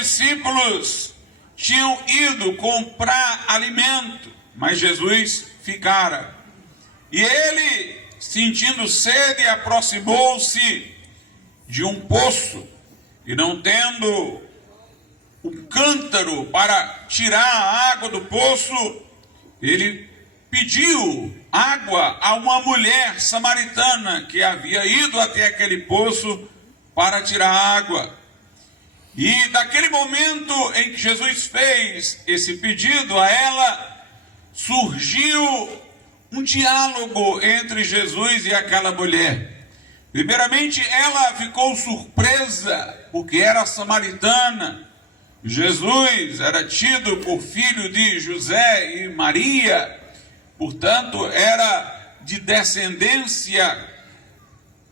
discípulos tinham ido comprar alimento, mas Jesus ficara. E ele, sentindo sede, aproximou-se de um poço, e não tendo um cântaro para tirar a água do poço, ele pediu água a uma mulher samaritana que havia ido até aquele poço para tirar água. E daquele momento em que Jesus fez esse pedido a ela, surgiu um diálogo entre Jesus e aquela mulher. Primeiramente, ela ficou surpresa, porque era samaritana. Jesus era tido por filho de José e Maria, portanto, era de descendência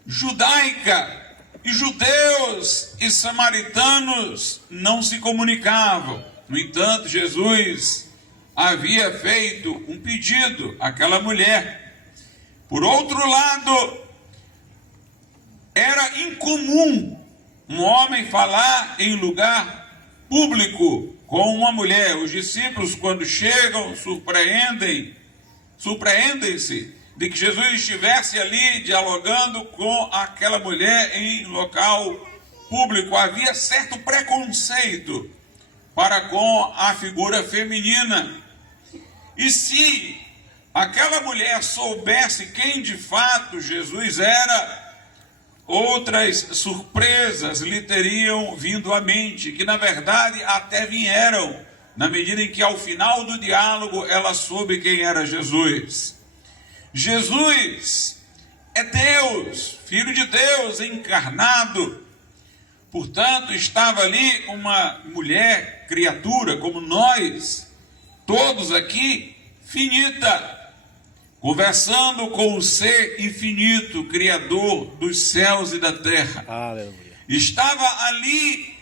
judaica. E judeus e samaritanos não se comunicavam. No entanto, Jesus havia feito um pedido àquela mulher. Por outro lado, era incomum um homem falar em lugar público com uma mulher. Os discípulos, quando chegam, surpreendem-se de que Jesus estivesse ali dialogando com aquela mulher em local público. Havia certo preconceito para com a figura feminina. E se aquela mulher soubesse quem de fato Jesus era, outras surpresas lhe teriam vindo à mente, que na verdade até vieram, na medida em que ao final do diálogo ela soube quem era Jesus. Jesus é Deus, Filho de Deus encarnado. Portanto, estava ali uma mulher, criatura, como nós, todos aqui, finita, conversando com o ser infinito, Criador dos céus e da terra. Aleluia. Estava ali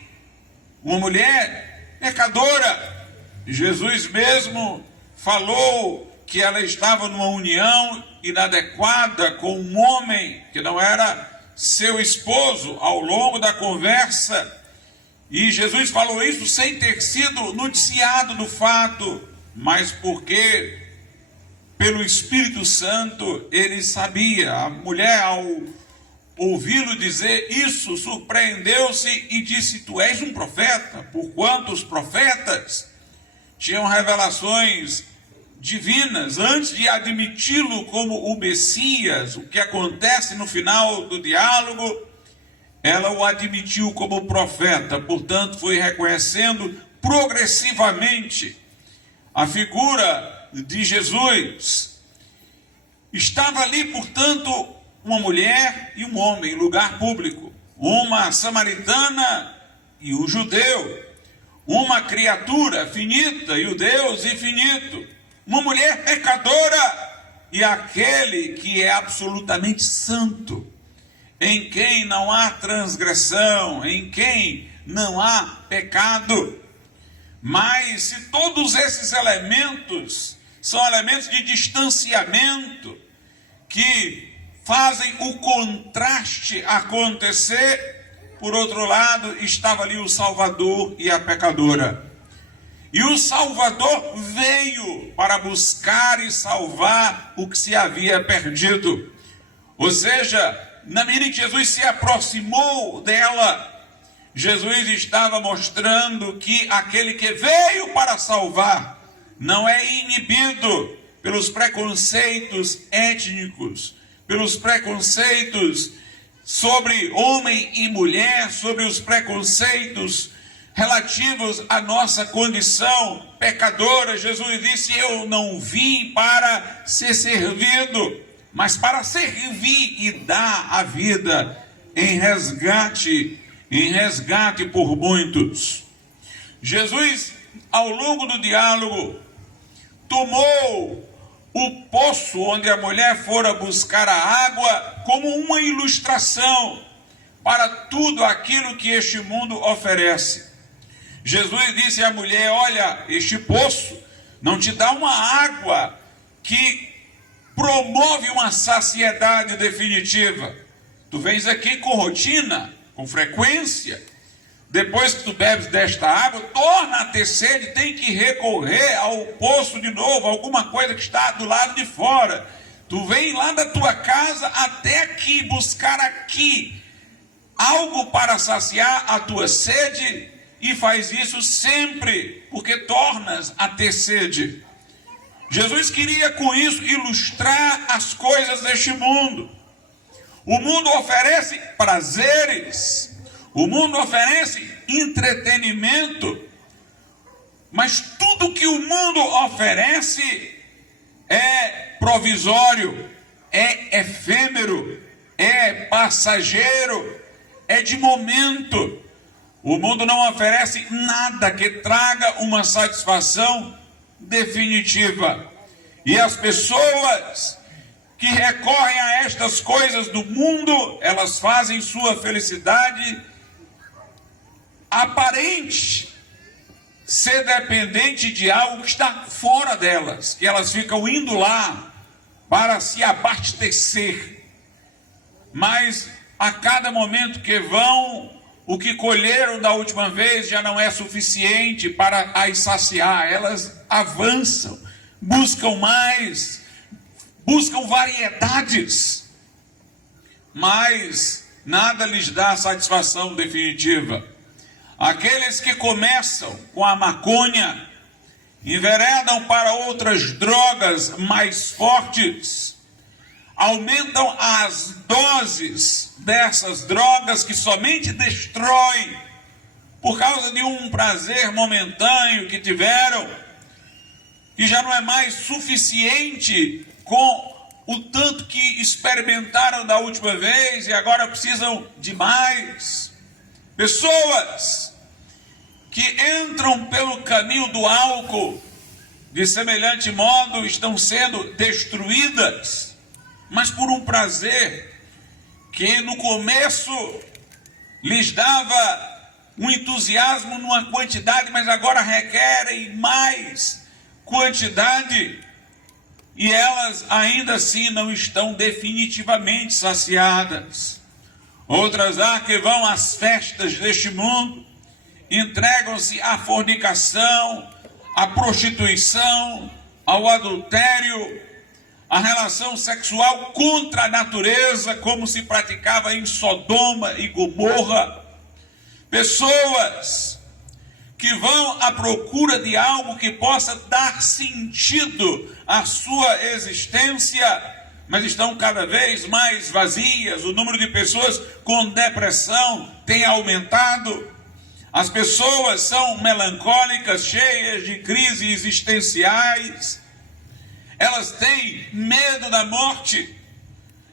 uma mulher pecadora. Jesus mesmo falou que ela estava numa união inadequada com um homem que não era seu esposo ao longo da conversa. E Jesus falou isso sem ter sido noticiado do fato, mas porque pelo Espírito Santo ele sabia. A mulher, ao ouvi-lo dizer isso, surpreendeu-se e disse: tu és um profeta, porquanto os profetas tinham revelações divinas. Antes de admiti-lo como o Messias, o que acontece no final do diálogo, ela o admitiu como profeta. Portanto, foi reconhecendo progressivamente a figura de Jesus. Estava ali, portanto, uma mulher e um homem em lugar público, uma samaritana e um judeu, uma criatura finita e o Deus infinito, uma mulher pecadora e aquele que é absolutamente santo, em quem não há transgressão, em quem não há pecado. Mas se todos esses elementos são elementos de distanciamento que fazem o contraste acontecer, por outro lado estava ali o Salvador e a pecadora. E o Salvador veio para buscar e salvar o que se havia perdido. Ou seja, na medida que Jesus se aproximou dela, Jesus estava mostrando que aquele que veio para salvar não é inibido pelos preconceitos étnicos, pelos preconceitos sobre homem e mulher, sobre os preconceitos relativos à nossa condição pecadora. Jesus disse: eu não vim para ser servido, mas para servir e dar a vida em resgate por muitos. Jesus, ao longo do diálogo, tomou o poço onde a mulher fora buscar a água como uma ilustração para tudo aquilo que este mundo oferece. Jesus disse à mulher: olha, este poço não te dá uma água que promove uma saciedade definitiva. Tu vens aqui com rotina, com frequência, depois que tu bebes desta água, torna a ter sede, tem que recorrer ao poço de novo, alguma coisa que está do lado de fora. Tu vem lá da tua casa até aqui, buscar aqui algo para saciar a tua sede, e faz isso sempre, porque tornas a ter sede. Jesus queria com isso ilustrar as coisas deste mundo. O mundo oferece prazeres, o mundo oferece entretenimento, mas tudo que o mundo oferece é provisório, é efêmero, é passageiro, é de momento. O mundo não oferece nada que traga uma satisfação definitiva. E as pessoas que recorrem a estas coisas do mundo, elas fazem sua felicidade aparente ser dependente de algo que está fora delas, que elas ficam indo lá para se abastecer. Mas a cada momento que vão, o que colheram da última vez já não é suficiente para as saciar. Elas avançam, buscam mais, buscam variedades, mas nada lhes dá satisfação definitiva. Aqueles que começam com a maconha, enveredam para outras drogas mais fortes, aumentam as doses dessas drogas que somente destroem por causa de um prazer momentâneo que tiveram, que já não é mais suficiente com o tanto que experimentaram da última vez e agora precisam de mais. Pessoas que entram pelo caminho do álcool, de semelhante modo, estão sendo destruídas, mas por um prazer que no começo lhes dava um entusiasmo numa quantidade, mas agora requerem mais quantidade, e elas ainda assim não estão definitivamente saciadas. Outras há que vão às festas deste mundo, entregam-se à fornicação, à prostituição, ao adultério, à relação sexual contra a natureza, como se praticava em Sodoma e Gomorra. Pessoas que vão à procura de algo que possa dar sentido à sua existência, mas estão cada vez mais vazias. O número de pessoas com depressão tem aumentado. As pessoas são melancólicas, cheias de crises existenciais. Elas têm medo da morte.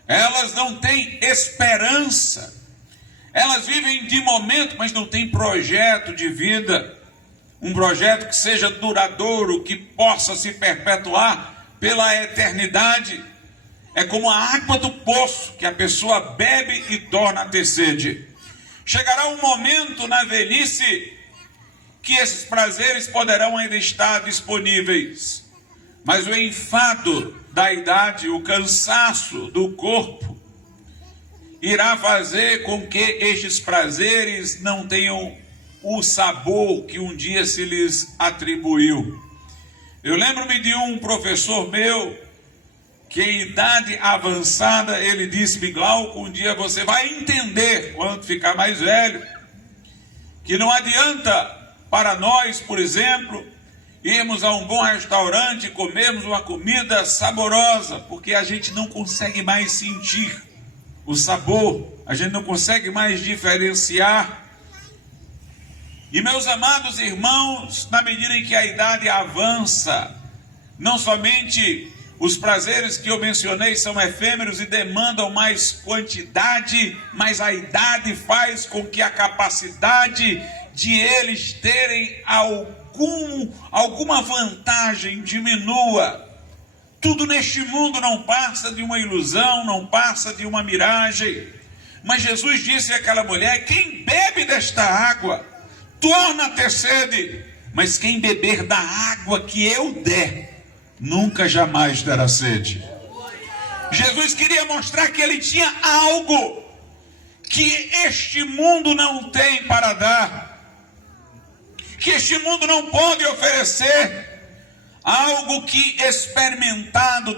Elas não têm esperança. Elas vivem de momento, mas não têm projeto de vida. Um projeto que seja duradouro, que possa se perpetuar pela eternidade. É como a água do poço, que a pessoa bebe e torna a ter sede. Chegará um momento na velhice que esses prazeres poderão ainda estar disponíveis, mas o enfado da idade, o cansaço do corpo, irá fazer com que estes prazeres não tenham o sabor que um dia se lhes atribuiu. Eu lembro-me de um professor meu, que em idade avançada, ele disse-me: Glauco, um dia você vai entender, quando ficar mais velho, que não adianta para nós, por exemplo, irmos a um bom restaurante e comermos uma comida saborosa, porque a gente não consegue mais sentir o sabor, a gente não consegue mais diferenciar. E meus amados irmãos, na medida em que a idade avança, não somente os prazeres que eu mencionei são efêmeros e demandam mais quantidade, mas a idade faz com que a capacidade de eles terem alguma vantagem diminua. Tudo neste mundo não passa de uma ilusão, não passa de uma miragem. Mas Jesus disse àquela mulher: quem bebe desta água torna a ter sede, mas quem beber da água que eu der, nunca jamais terá sede. Jesus queria mostrar que ele tinha algo que este mundo não tem para dar. que este mundo não pode oferecer, algo que experimentado